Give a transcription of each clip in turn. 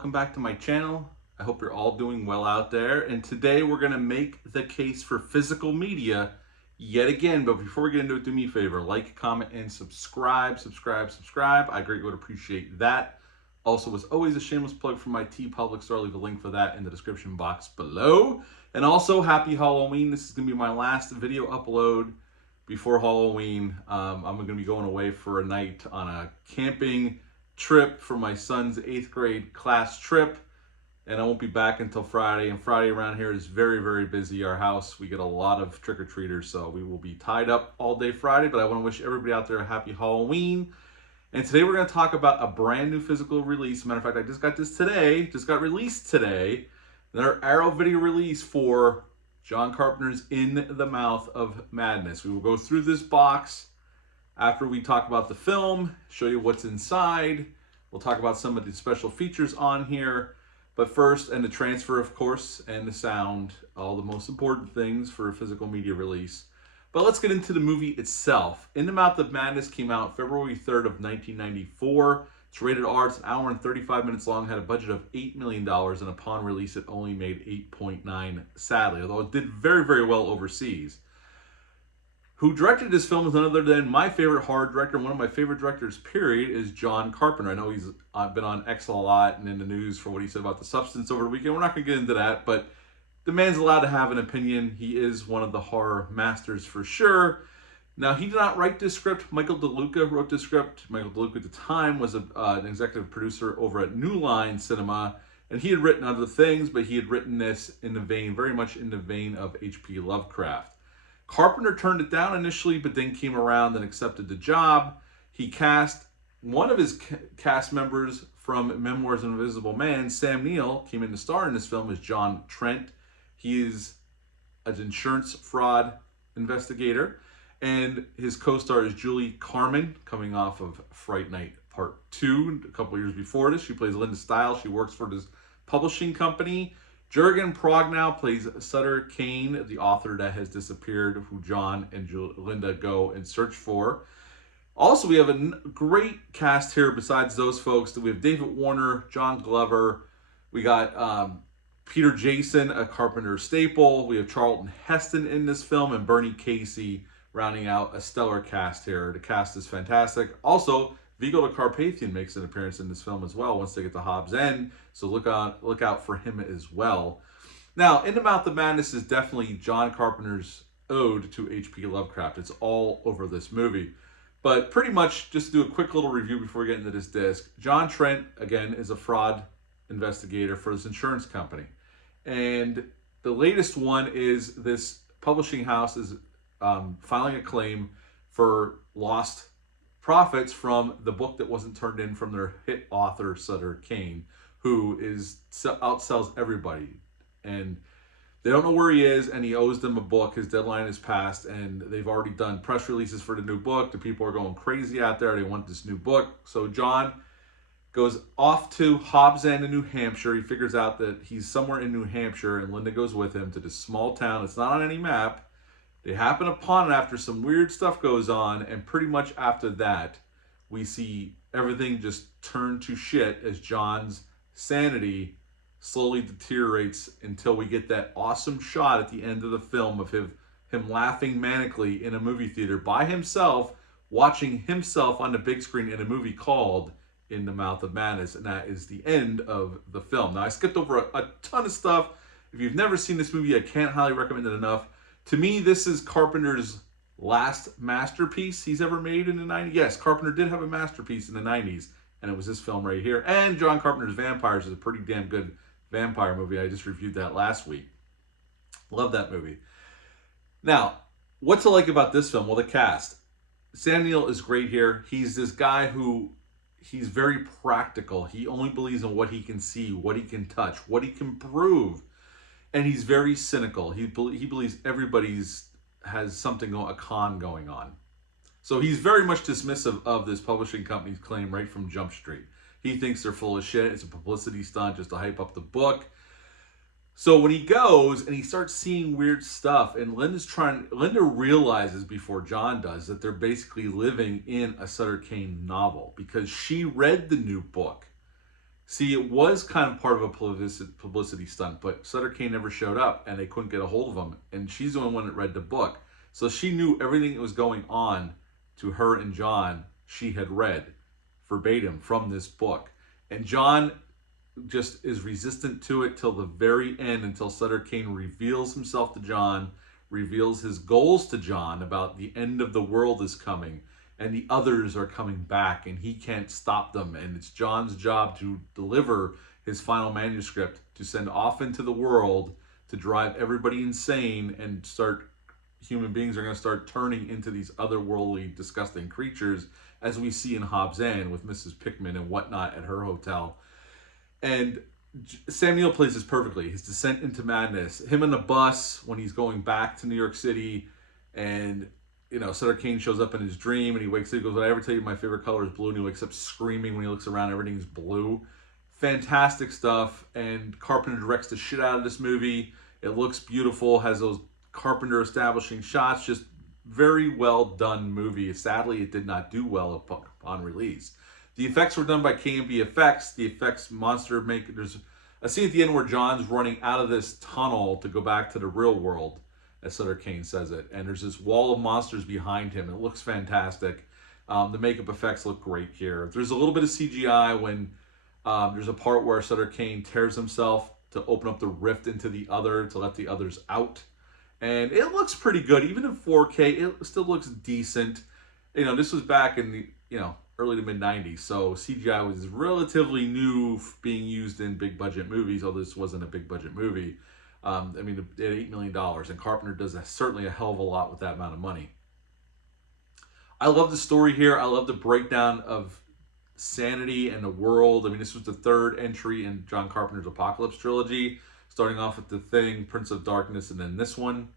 welcome back to my channel. I hope you're all doing well out there. And today we're going to make the case for physical media yet again. But before we get into it, do me a favor, like, comment, and subscribe. I greatly would appreciate that. Also, as always, a shameless plug for my TeePublic store. I'll leave a link for that in the description box below. And also, happy Halloween. This is going to be my last video upload before Halloween. I'm going to be going away for a night on a camping trip for my son's 8th grade class trip, and I won't be back until Friday. And Friday around here is very, very busy. Our house, we get a lot of trick-or-treaters, so we will be tied up all day Friday. But I want to wish everybody out there a happy Halloween. And today we're going to talk about a brand new physical release. Matter of fact, I just got this today, just got released today. Their Arrow video release for John Carpenter's In the Mouth of Madness. We will go through this box after we talk about the film, show you what's inside. We'll talk about some of the special features on here. But first, and the transfer, of course, and the sound, all the most important things for a physical media release. But let's get into the movie itself. In the Mouth of Madness came out February 3rd of 1994. It's rated R. It's an hour and 35 minutes long, had a budget of $8 million, and upon release it only made 8.9, sadly, although it did very, very well overseas. Who directed this film is none other than my favorite horror director, one of my favorite directors, period, is John Carpenter. I know he's been on X a lot and in the news for what he said about The Substance over the weekend. We're not going to get into that, but the man's allowed to have an opinion. He is one of the horror masters for sure. Now, he did not write this script. Michael DeLuca wrote this script. Michael DeLuca at the time was an executive producer over at New Line Cinema, and he had written other things, but he had written this in the vein, very much in the vein of H.P. Lovecraft. Carpenter turned it down initially, but then came around and accepted the job. He cast one of his cast members from Memoirs of an Invisible Man, Sam Neill, came in to star in this film as John Trent. He is an insurance fraud investigator, and his co-star is Julie Carmen, coming off of Fright Night Part 2 a couple years before this. She plays Linda Stiles. She works for this publishing company. Jurgen Prochnow plays Sutter Kane, the author that has disappeared, who John and Linda go and search for. Also, we have a great cast here besides those folks. We have David Warner, John Glover. We got Peter Jason, a Carpenter staple. We have Charlton Heston in this film, and Bernie Casey rounding out a stellar cast here. The cast is fantastic. Also, Viggo the Carpathian makes an appearance in this film as well once they get to Hobbs End, so look out for him as well. Now, In the Mouth of Madness is definitely John Carpenter's ode to H.P. Lovecraft. It's all over this movie. But pretty much, just to do a quick little review before we get into this disc, John Trent, again, is a fraud investigator for this insurance company. And the latest one is this publishing house is filing a claim for lost profits from the book that wasn't turned in from their hit author, Sutter Kane, who outsells everybody. And they don't know where he is, and he owes them a book. His deadline is passed, and they've already done press releases for the new book. The people are going crazy out there. They want this new book. So John goes off to Hobbs End in New Hampshire. He figures out that he's somewhere in New Hampshire, and Linda goes with him to this small town. It's not on any map. They happen upon it after some weird stuff goes on, and pretty much after that, we see everything just turn to shit as John's sanity slowly deteriorates until we get that awesome shot at the end of the film of him laughing manically in a movie theater by himself, watching himself on the big screen in a movie called In the Mouth of Madness, and that is the end of the film. Now, I skipped over a ton of stuff. If you've never seen this movie, I can't highly recommend it enough. To me, this is Carpenter's last masterpiece he's ever made in the 90s. Yes, Carpenter did have a masterpiece in the 90s, and it was this film right here. And John Carpenter's Vampires is a pretty damn good vampire movie. I just reviewed that last week. Love that movie. Now, what's to like about this film? Well, the cast. Sam Neill is great here. He's this guy who, he's very practical. He only believes in what he can see, what he can touch, what he can prove. And he's very cynical. He believes everybody's has something, a con going on. So he's very much dismissive of this publishing company's claim right from Jump Street. He thinks they're full of shit. It's a publicity stunt just to hype up the book. So when he goes and he starts seeing weird stuff, and Linda realizes before John does that they're basically living in a Sutter Kane novel because she read the new book. See, it was kind of part of a publicity stunt, but Sutter Kane never showed up and they couldn't get a hold of him. And she's the only one that read the book. So she knew everything that was going on to her and John, she had read verbatim from this book. And John just is resistant to it till the very end, until Sutter Kane reveals himself to John, reveals his goals to John about the end of the world is coming and the others are coming back and he can't stop them. And it's John's job to deliver his final manuscript to send off into the world to drive everybody insane and human beings are going to start turning into these otherworldly, disgusting creatures, as we see in Hobbs End with Mrs. Pickman and whatnot at her hotel. And Sam Neill plays this perfectly. His descent into madness, him on the bus when he's going back to New York City, and Sutter Kane shows up in his dream and he wakes up, he goes, "Did I ever tell you my favorite color is blue?" And he wakes up screaming when he looks around, everything's blue. Fantastic stuff. And Carpenter directs the shit out of this movie. It looks beautiful, has those Carpenter establishing shots, just very well done movie. Sadly, it did not do well upon release. The effects were done by K&B Effects. The effects monster make. There's a scene at the end where John's running out of this tunnel to go back to the real world, as Sutter Kane says it. And there's this wall of monsters behind him. It looks fantastic. The makeup effects look great here. There's a little bit of CGI when there's a part where Sutter Kane tears himself to open up the rift into the other, to let the others out. And it looks pretty good. Even in 4K, it still looks decent. This was back in the, early to mid 90s. So CGI was relatively new being used in big budget movies, although this wasn't a big budget movie. It had $8 million, and Carpenter does certainly a hell of a lot with that amount of money. I love the story here. I love the breakdown of sanity and the world. This was the third entry in John Carpenter's Apocalypse trilogy, starting off with The Thing, Prince of Darkness, and then this one.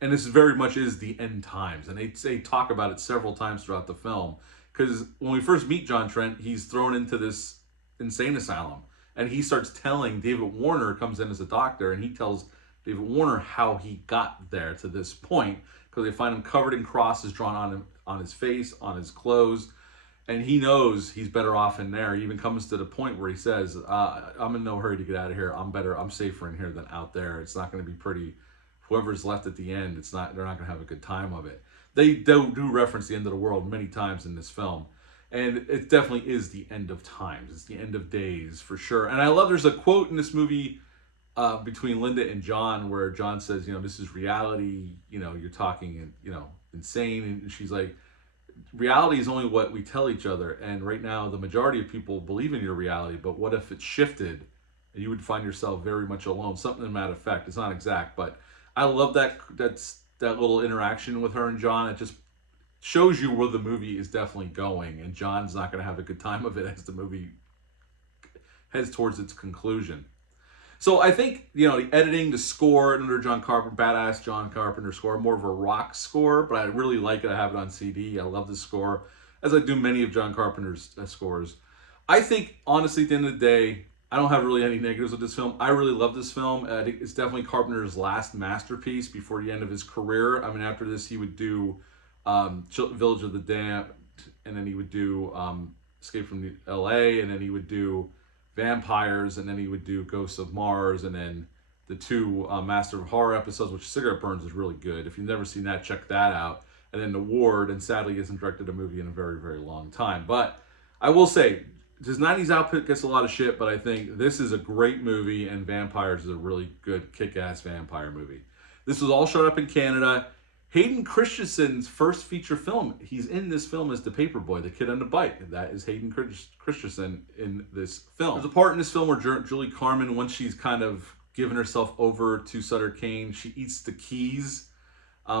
And this very much is the end times. And they talk about it several times throughout the film. Because when we first meet John Trent, he's thrown into this insane asylum. And he starts telling, David Warner comes in as a doctor, and he tells David Warner how he got there to this point. Because they find him covered in crosses drawn on his face, on his clothes. And he knows he's better off in there. He even comes to the point where he says, I'm in no hurry to get out of here. I'm safer in here than out there. It's not going to be pretty. Whoever's left at the end, they're not going to have a good time of it. They do reference the end of the world many times in this film. And it definitely is the end of times. It's the end of days, for sure. And I love, there's a quote in this movie between Linda and John where John says, this is reality. You're talking, insane. And she's like, reality is only what we tell each other. And right now, the majority of people believe in your reality. But what if it shifted and you would find yourself very much alone? Something to that effect. It's not exact, but I love that little interaction with her and John. It just shows you where the movie is definitely going, and John's not going to have a good time of it as the movie heads towards its conclusion. So I think, the editing, the score, another John Carpenter, badass John Carpenter score, more of a rock score, but I really like it. I have it on CD. I love the score, as I do many of John Carpenter's scores. I think, honestly, at the end of the day, I don't have really any negatives with this film. I really love this film. I think it's definitely Carpenter's last masterpiece before the end of his career. After this, he would do Village of the Damned, and then he would do Escape from L.A., and then he would do Vampires, and then he would do Ghosts of Mars, and then the two Master of Horror episodes, which Cigarette Burns is really good. If you've never seen that, check that out. And then The Ward, and sadly he hasn't directed a movie in a very, very long time. But I will say, his 90s output gets a lot of shit, but I think this is a great movie, and Vampires is a really good, kick-ass vampire movie. This was all shot up in Canada. Hayden Christensen's first feature film. He's in this film as the paperboy, the kid on the bike. That is Hayden Christensen in this film. There's a part in this film where Julie Carmen, once she's kind of given herself over to Sutter Kane, she eats the keys.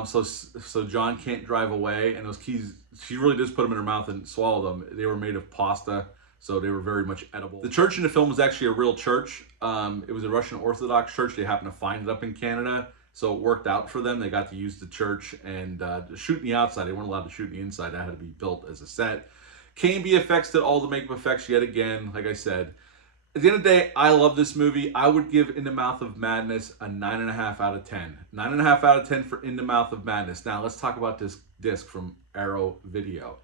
So John can't drive away, and those keys, she really does put them in her mouth and swallow them. They were made of pasta, so they were very much edible. The church in the film was actually a real church. It was a Russian Orthodox church. They happened to find it up in Canada, so it worked out for them. They got to use the church and shoot in the outside. They weren't allowed to shoot in the inside. That had to be built as a set. K&B Effects did all the makeup effects yet again, like I said. At the end of the day, I love this movie. I would give In the Mouth of Madness a 9.5 out of 10. 9.5 out of 10 for In the Mouth of Madness. Now, let's talk about this disc from Arrow Video.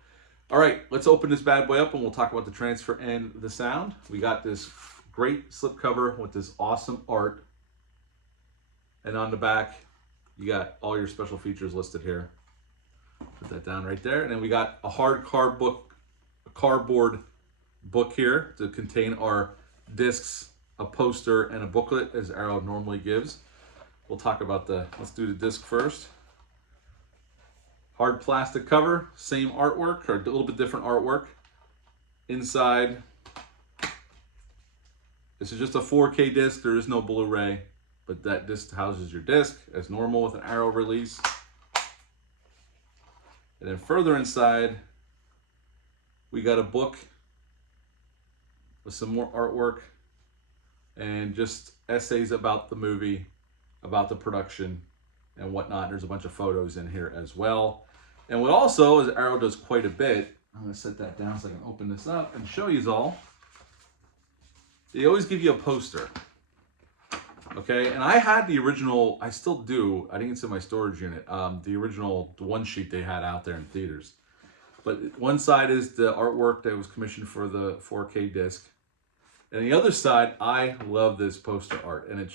All right, let's open this bad boy up and we'll talk about the transfer and the sound. We got this great slipcover with this awesome art. And on the back, you got all your special features listed here. Put that down right there. And then we got a cardboard book here to contain our discs, a poster, and a booklet as Arrow normally gives. We'll talk about let's do the disc first. Hard plastic cover, same artwork, or a little bit different artwork. Inside, this is just a 4K disc. There is no Blu-ray, but that disc houses your disc as normal with an Arrow release. And then further inside, we got a book with some more artwork and just essays about the movie, about the production and whatnot. There's a bunch of photos in here as well. And what also is Arrow does quite a bit. I'm gonna set that down so I can open this up and show you all. They always give you a poster. Okay, and I had the original, I still do, I think it's in my storage unit, the original one sheet they had out there in theaters. But one side is the artwork that was commissioned for the 4K disc. And the other side, I love this poster art, and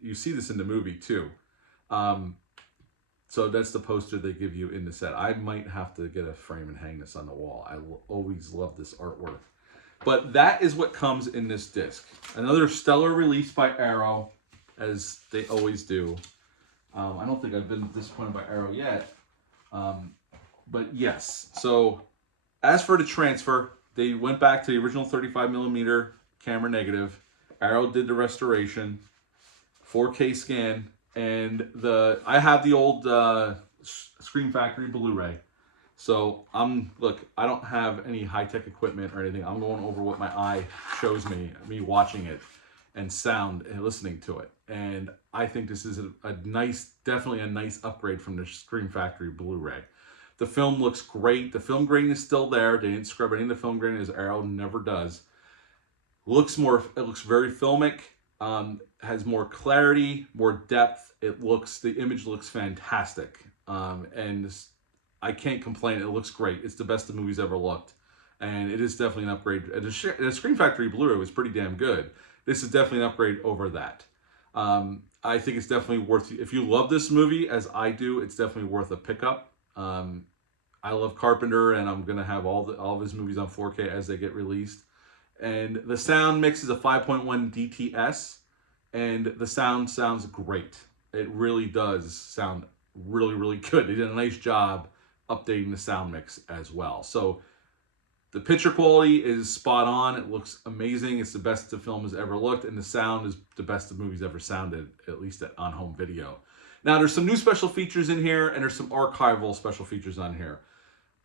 you see this in the movie too. So that's the poster they give you in the set. I might have to get a frame and hang this on the wall. I always love this artwork. But that is what comes in this disc. Another stellar release by Arrow, as they always do. I don't think I've been disappointed by Arrow yet. But yes, so as for the transfer, they went back to the original 35mm camera negative. Arrow did the restoration, 4K scan, and I have the old Scream Factory Blu-ray. So look, I don't have any high-tech equipment or anything. I'm going over what my eye shows me watching it, and sound and listening to it. And I think this is definitely a nice upgrade from the Scream Factory Blu-ray. The film looks great. The film grain is still there. They didn't scrub any of the film grain, as Arrow never does. It looks very filmic. Has more clarity, more depth. The image looks fantastic. And I can't complain. It looks great. It's the best the movie's ever looked. And it is definitely an upgrade. The Scream Factory Blu-ray was pretty damn good. This is definitely an upgrade over that. I think it's definitely worth, if you love this movie, as I do, it's definitely worth a pickup. I love Carpenter, and I'm going to have all of his movies on 4K as they get released. And the sound mix is a 5.1 DTS, and the sound sounds great. It really does sound really, really good. They did a nice job updating the sound mix as well. So the picture quality is spot on. It looks amazing. It's the best the film has ever looked, and the sound is the best the movie's ever sounded, at least on home video. Now, there's some new special features in here, and there's some archival special features on here.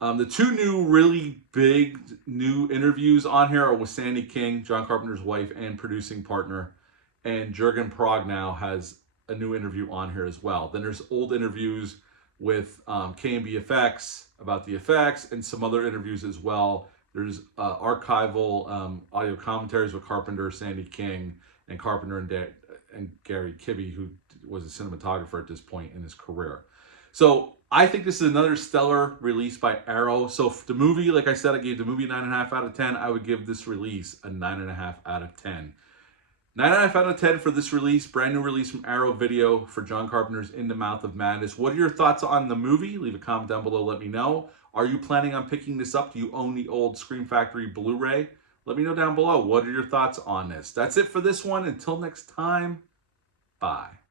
The two new really big new interviews on here are with Sandy King, John Carpenter's wife and producing partner, and Jürgen Prochnow has a new interview on here as well. Then there's old interviews with K&B Effects about the effects, and some other interviews as well. There's archival audio commentaries with Carpenter, Sandy King, and Carpenter and Gary Kibbe, who was a cinematographer at this point in his career. So I think this is another stellar release by Arrow. So for the movie, like I said, I gave the movie 9.5 out of 10. I would give this release a 9.5 out of 10. 9.5 out of 10 for this release, brand new release from Arrow Video for John Carpenter's In the Mouth of Madness. What are your thoughts on the movie? Leave a comment down below, let me know. Are you planning on picking this up? Do you own the old Scream Factory Blu-ray? Let me know down below. What are your thoughts on this? That's it for this one. Until next time, bye.